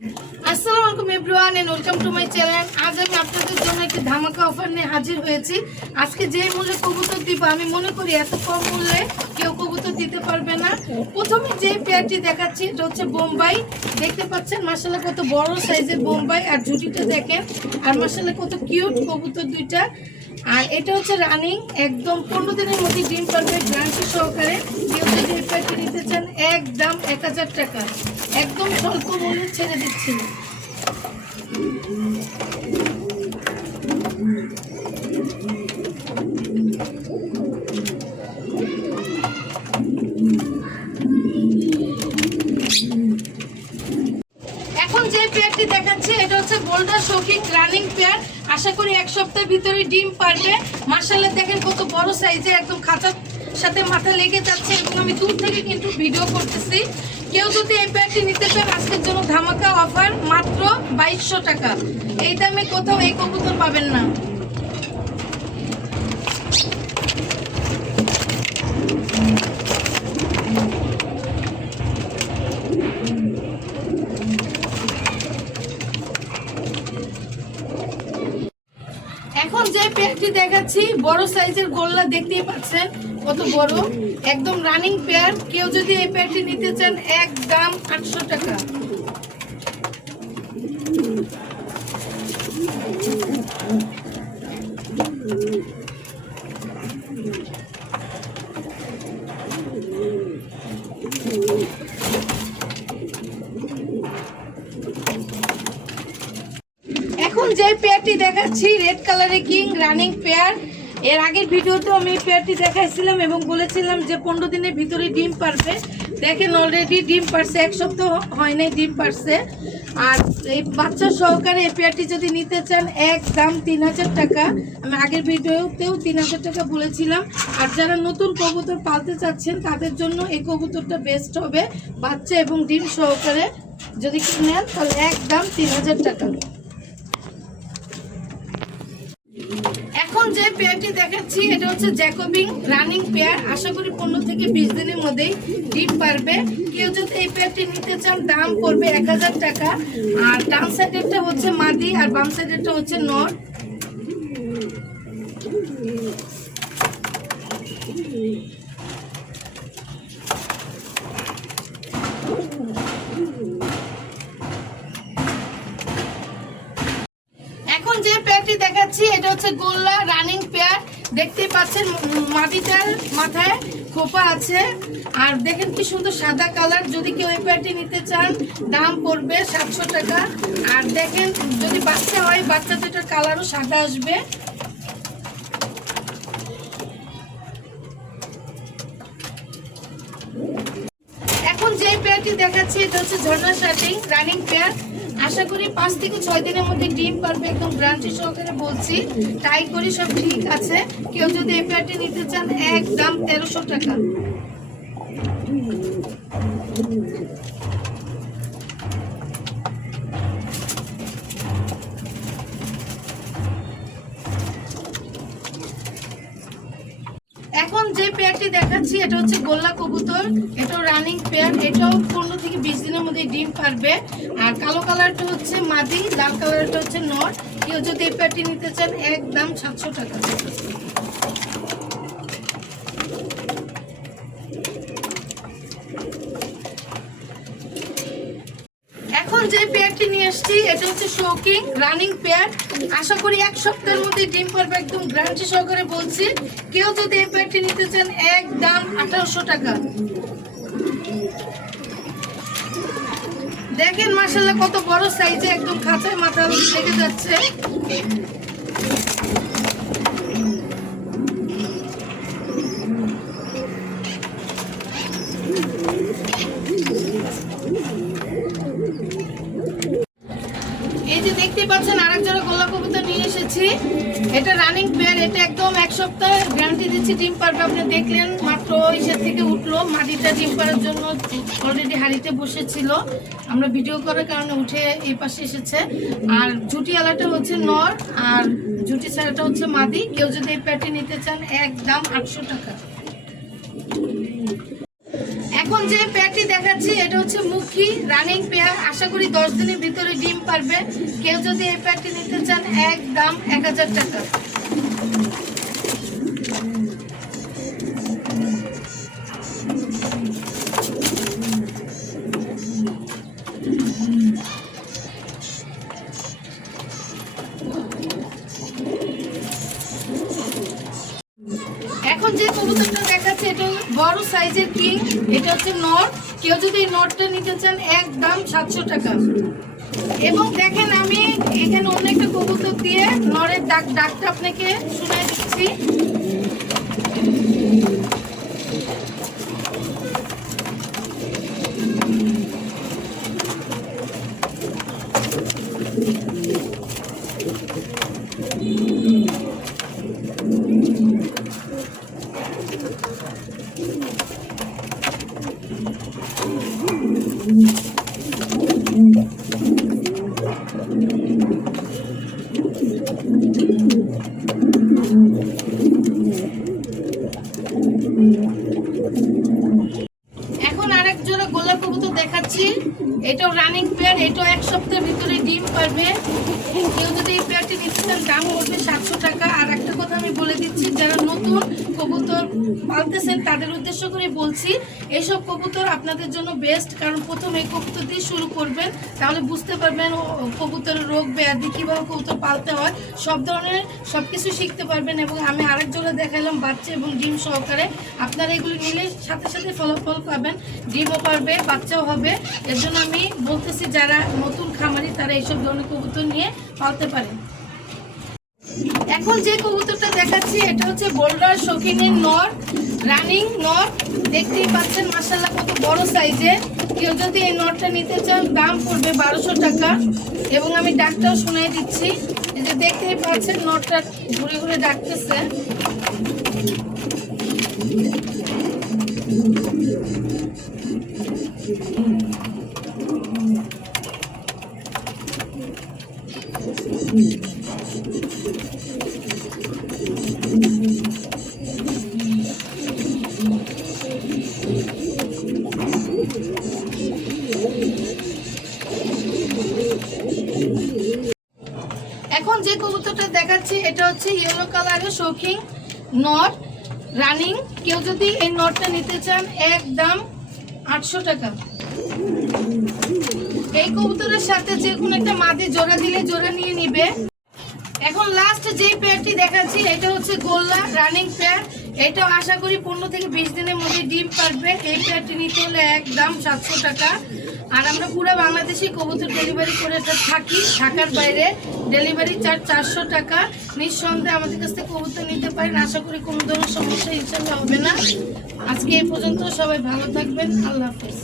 আসসালামু আলাইকুম চ্যানেল। আজ আমি আপনাদের জন্য একটি ধামাকা নিয়ে হাজির হয়েছি। আজকে যে কবুতর দিব, আমি মনে করি এত কম কেউ কবুতর দিতে পারবে না। প্রথমে যে দেখাচ্ছি হচ্ছে বোম্বাই। দেখতে পাচ্ছেন মাসাল্লাহ কত বড় সাইজের বোম্বাই। আর ঝুটিটা দেখেন, আর মাসাল্লাহ কত কিউট কবুতর দুইটা। আর এটা হচ্ছে রানিং একদম পনেরো দিনের মধ্যে ডিম পারবে গ্যারান্টি সহকারে। কেউ যদি এই নিতে চান, একদম এক হাজার টাকা। একদম স্বল্প মূল্যে ছেড়ে দিচ্ছি এখন যে পেয়ারটি দেখাচ্ছে এটা হচ্ছে বোল্ডার শোকিং রানিং পেয়ার আশা করি এক সপ্তাহের ভিতরে ডিম পারবে। মার্শাল্লাহ দেখেন কত বড় সাইজে একদম খাঁচার সাথে মাথা লেগে যাচ্ছে এবং আমি দূর থেকে কিন্তু ভিডিও করতেছি। কেউ যদি এই পেয়ারটি নিতে চান আজকের জন্য ধামাকা অফার মাত্র বাইশশো টাকা। এই দামে কোথাও এই কবুতর পাবেন না। এখন যে পেয়ারটি দেখাচ্ছি, বড় সাইজের গোল্লা দেখতেই পাচ্ছেন কত বড়। একদম রানিং পেয়ার। কেউ যদি এই পেয়ারটি নিতে চান, এক দাম আটশো টাকা এখন যে পেয়ারটি দেখাচ্ছি রেড কালারের কিং রানিং পেয়ার এর আগের ভিডিওতে আমি এই পেয়ারটি দেখাইছিলাম এবং বলেছিলাম যে পনেরো দিনের ভিতরে ডিম পারবে। দেখেন অলরেডি ডিম পারছে, এক সপ্তাহ হয় নাই ডিম পারছে। আর এই বাচ্চা সহকারে এই পেয়ারটি যদি নিতে চান, এক দাম তিন হাজার টাকা। আমি আগের ভিডিওতেও তিন হাজার টাকা বলেছিলাম। আর যারা নতুন কবুতর পালতে চাচ্ছেন, তাদের জন্য এই কবুতরটা বেস্ট হবে। বাচ্চা এবং ডিম সহকারে যদি নেন, তাহলে এক দাম তিন হাজার টাকা। এখন যে পেয়ারটি দেখাচ্ছি, এটা হচ্ছে জ্যাকোবিং রানিং পেয়ার। আশা করি পনেরো থেকে বিশ দিনের মধ্যেই ডিম পারবে। কেউ যদি এই পেয়ারটি নিতে চান, দাম পড়বে এক হাজার টাকা। আর ডান সাইডেরটা হচ্ছে মাদি, আর বাম সাইডেরটা হচ্ছে নট এখন যে পেয়ারটি দেখাচ্ছি এটা হচ্ছে গোল্লা রানিং পেয়ার। দেখতেই পাচ্ছেন মাটিটার মাথায় খোপা আছে। আর দেখেন কি সুন্দর সাদা কালার। যদি কেউ এই পেয়ারটি নিতে চান, দাম পড়বে সাতশো টাকা। আর দেখেন, যদি বাচ্চা হয়, বাচ্চা দুটার কালারও সাদা আসবে। এখন যে পেয়ারটি দেখাচ্ছি, এটা হচ্ছে ঝর্ণা শার্টিং রানিং পেয়ার। আশা করি পাঁচ থেকে ছয় দিনের মধ্যে ডিম পারবে, একদম গ্রান্টি সহকারে বলছি। ট্রাই করি, সব ঠিক আছে। কেউ যদি পেয়ারটি নিতে চান এক দাম তেরোশো টাকা। এখন যে পেয়ারটি দেখাচ্ছি, এটা হচ্ছে গোল্লা কবুতর। এটাও রানিং পেয়ার এটাও পনেরো থেকে বিশ দিনের মধ্যে ডিম পারবে। আর কালো কালারটা হচ্ছে মাদি, লাল কালারটা হচ্ছে নট কেউ যদি এই পেয়ারটি নিতে চান, একদম সাতশো টাকা এখন যে এসেছি এটা হচ্ছে শৌকিং রানিং পেয়ার আশা করি এক সপ্তাহের মধ্যে ডিম পারবে একদম গ্রান্টি সহকারে বলছি। কেউ যদি এই প্যাডটি নিতে চান এক দাম আঠারোশো টাকা। দেখেন মাসাল্লাহ কত বড় সাইজে একদম খাঁচায় মাথা লেগে যাচ্ছে এই যে দেখতে পাচ্ছেন আরেক জোড়া গোলা কবুতর নিয়ে এসেছি এটা রানিং পেয়ার এটা একদম এক সপ্তাহ গ্যারান্টি দিচ্ছি ডিম পারবে, আপনি দেখলেন, মাত্র ইসের থেকে উঠল, মাটিটা ডিম পাড়ার জন্য অলরেডি হাড়িতে বসেছিল। আমরা ভিডিও করার কারণে উঠে এই পাশে এসেছে। আর জুটি আলাটা হচ্ছে নর, আর জুটি ছাড়াটা হচ্ছে মাদি। কেউ যদি এই প্যাটে নিতে চান এক দাম আটশো টাকা। এখন যে প্যাট দেখাচ্ছি, এটা হচ্ছে মুখী রানিং পেয়ার। আশা করি দশ দিনের ভিতরে ডিম পারবে। কেউ যদি এই পেয়ারটি নিতে চান এক দাম এক হাজার টাকা। দেখাচ্ছে, এটা বড় সাইজের কিং এটা হচ্ছে নট। কেউ যদি এই নটটা নিতে চান একদম সাতশো টাকা। এবং দেখেন আমি এখানে অন্য একটা কবুতর দিয়ে নরের ডাক ডাকটা আপনাকে শুনে দিচ্ছি। এখন আরেক জোড়া গোলাপ কবুতর দেখাচ্ছি। এটাও রানিং পেয়ার এটাও এক সপ্তাহের ভিতরে ডিম পারবে। কেউ যদি চান দাম পড়বে সাতশো টাকা। আর একটা কথা আমি বলে দিচ্ছি, যারা নতুন কবুতর পালতেছেন, তাদের উদ্দেশ্য করে বলছি, এইসব কবুতর আপনাদের জন্য বেস্ট কারণ প্রথম এই কবুতর দিয়ে শুরু করবেন, তাহলে বুঝতে পারবেন কবুতরের রোগ ব্যাধি, কীভাবে কবুতর পালতে হয়, সব ধরনের সব কিছু শিখতে পারবেন। এবং আমি আরেক জোড়া দেখালাম বাচ্চা এবং ডিম সহকারে। আপনারা এগুলো নিলে সাথে সাথে ফলাফল পাবেন ডিমও পারবে, বাচ্চাও হবে। এর জন্য আমি বলতেছি, যারা নতুন খামারি, তারা এইসব ধরনের কবুতর নিয়ে পালতে পারেন। এখন যে কবুতরটা দেখাচ্ছি, এটা হচ্ছে বোল্ডার শৌখিনের নর, রানিং নর। দেখতেই পাচ্ছেন মাসাল্লাহ কত বড় সাইজে। কেউ যদি এই নটটা নিতে চান, দাম পড়বে বারোশো টাকা। এবং আমি ডাকটাও শুনে দিচ্ছি, এই যে দেখতেই পাচ্ছেন নটটা ঘুরে ঘুরে ডাকতেছে। এখন যে কবুতরটা দেখাচ্ছি, এটা হচ্ছে ইয়েলো কালারের শৌখিন নট রানিং কেউ যদি এই নটটা নিতে চান, একদম আটশো টাকা। এই কবুতরের সাথে যে কোনো একটা মাদি জোড়া দিলে জোড়া নিয়ে নিবে। এখন লাস্ট যে পেয়ারটি দেখাচ্ছি, এটা হচ্ছে গোল্লা রানিং পেয়ার এটাও আশা করি পনেরো থেকে বিশ দিনের মধ্যে ডিম পারবে। এই পেয়ারটি নিতে হলে একদম সাতশো টাকা। আর আমরা পুরো বাংলাদেশে কবুতর ডেলিভারি করে থাকি। ঢাকার বাইরে ডেলিভারি চার্জ চারশো টাকা। নিঃসন্দেহে আমাদের কাছ থেকে কবুতর নিতে পারেন। আশা করি কোনো ধরনের সমস্যা ইনশাল্লাহ হবে না। আজকে এই পর্যন্ত সবাই ভালো থাকবেন। আল্লাহ হাফেজ।